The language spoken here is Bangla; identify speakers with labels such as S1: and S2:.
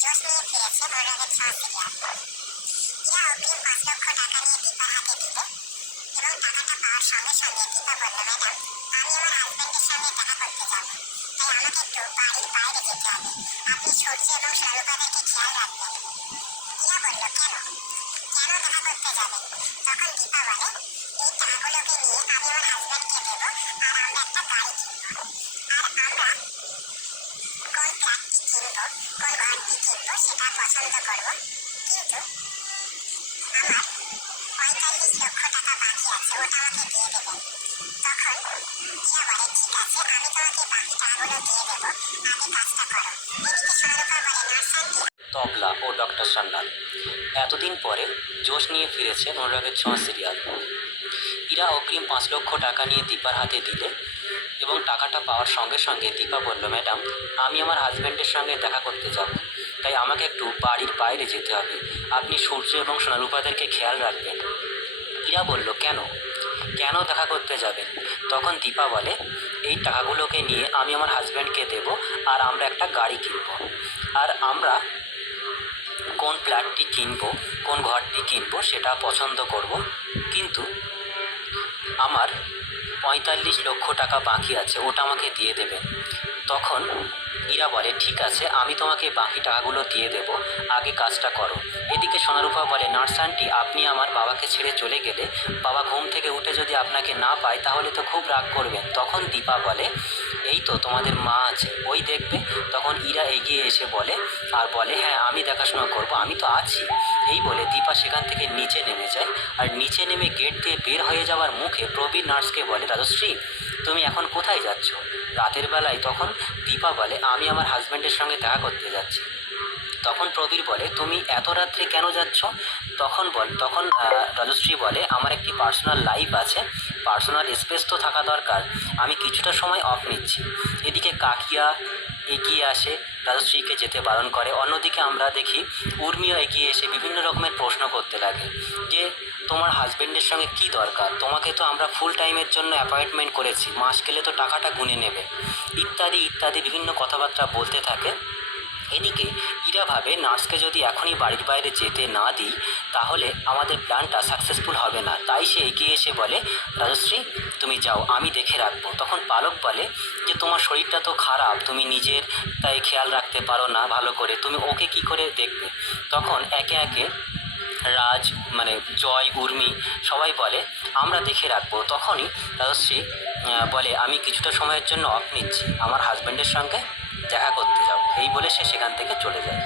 S1: জোশ নিয়ে ফিরেছে অনুরাগের ছ সিরিয়াল ইরা অগ্রিম পাঁচ লক্ষ টাকা নিয়ে দীপার হাতে দিল এবং টাকাটা পাওয়ার সঙ্গে সঙ্গে দীপা বলল ম্যাডাম আমি আমার হাজবেন্ডের সঙ্গে দেখা করতে যাব তাই আমাকে একটু বাড়ির বাইরে যেতে হবে আপনি সূর্য এবং স্বরূপাদেরকে খেয়াল রাখবেন ইরা বলল কেন কেন দেখা করতে যাবেন তখন দীপা বলে সেটা পছন্দ কিন্তু আমার পঁয়তাল্লিশ লক্ষ টাকা বাকি আছে ওটা আমাকে দিয়ে দেবেন তখন বলে ঠিক আছে আমি তোমাকে বাকি টাকাগুলো দিয়ে দেবো আগে কাজটা করো এদিকে বলে নার্স আন্টি
S2: তবলা ও ডক্টর সান্যাল এতদিন পরে জোশ নিয়ে ফিরেছে অনুরাগের ছোঁয়া সিরিয়াল। ইরা অগ্রিম পাঁচ লক্ষ টাকা নিয়ে দীপার হাতে দিলে এবং টাকাটা পাওয়ার সঙ্গে সঙ্গে দীপা বলল, ম্যাডাম, আমি আমার হাজব্যান্ডের সঙ্গে দেখা করতে যাব। তাই আমাকে একটু বাড়ির বাইরে যেতে হবে। আপনি সূর্য এবং সোনারূপাদেরকে খেয়াল রাখবেন। ইরা বলল, কেন? কেন দেখা করতে যাবেন? তখন দীপা বলে, এই টাকাগুলোকে নিয়ে আমি আমার হাজব্যান্ডকে দেব আর আমরা একটা গাড়ি কিনব। আর আমরা কোন ফ্ল্যাটটি কিনবো, কোন ঘরটি কিনবো সেটা পছন্দ করব। কিন্তু আমার পঁয়তাল্লিশ লক্ষ টাকা বাকি আছে ওটা আমাকে দিয়ে দেবেন তখন ইরা বলে, ঠিক আছে, আমি তোমাকে বাকি টাকাগুলো দিয়ে দেব। আগে কাজটা করো। এদিকে সোনারূপা বলে, নার্স আন্টি, আপনি আমার বাবাকে ছেড়ে চলে গেলে বাবা ঘুম থেকে উঠে যদি আপনাকে না পায়, তাহলে তো খুব রাগ করবেন। তখন দীপা বলে, এই তো তোমাদের মা আছে, ওই দেখবে। তখন ইরা এগিয়ে এসে বলে, আর বলে হ্যাঁ আমি দেখাশোনা করব, আমি তো আছি। এই বলে দীপা সেখান থেকে নিচে নেমে যায়। আর নিচে নেমে গেট দিয়ে বের হয়ে যাওয়ার মুখে প্রবীর নার্সকে বলে রাজশ্রী তুমি এখন কোথায় যাচ্ছ? রাতের বেলায় তখন দীপা বলে, আমি আমার হাজব্যান্ডের সঙ্গে দেখা করতে যাচ্ছি। তখন প্রবীর বলে, তুমি এত রাত্রে কেন যাচ্ছ? তখন বল, তখন রাজশ্রী বলে, আমার একটি পার্সোনাল লাইফ আছে। পার্সোনাল স্পেস তো থাকা দরকার। আমি কিছুটা সময় অফ নিচ্ছি। এদিকে কাকিয়া এগিয়ে আসে, রাজশ্রীকে যেতে বারণ করে। অন্যদিকে আমরা দেখি, উর্মিও এগিয়ে এসে বিভিন্ন রকমের প্রশ্ন করতে লাগে। যে, তোমার হাজব্যান্ডের সঙ্গে কি দরকার? তোমাকে তো আমরা ফুল টাইমের জন্য অ্যাপয়েন্টমেন্ট করেছি। মাস গেলে তো টাকাটা গুনে নেবে। ইত্যাদি ইত্যাদি বিভিন্ন কথাবার্তা বলতে থাকে। এদিকে ইরা ভাবে নার্সকে যদি এখনই বাড়ির বাইরে যেতে না দিই, তাহলে আমাদের প্ল্যানটা সাকসেসফুল হবে না। তাই সে এগিয়ে এসে বলে, রাজশ্রী, তুমি যাও, আমি দেখে রাখব। তখন পালক বলে যে, তোমার শরীরটা তো খারাপ, তুমি নিজের তাই খেয়াল রাখতে পারো না ভালো করে, তুমি ওকে কি করে দেখবে? তখন একে একে রাজ মানে জয়, উর্মি সবাই বলে, আমরা দেখে রাখব। তখনই রাজশ্রী বলে, আমি কিছুটা সময়ের জন্য অফ নিচ্ছি। আমার হাজব্যান্ডের সঙ্গে দেখা করতে এই বলে সে সেখান থেকে চলে যায়।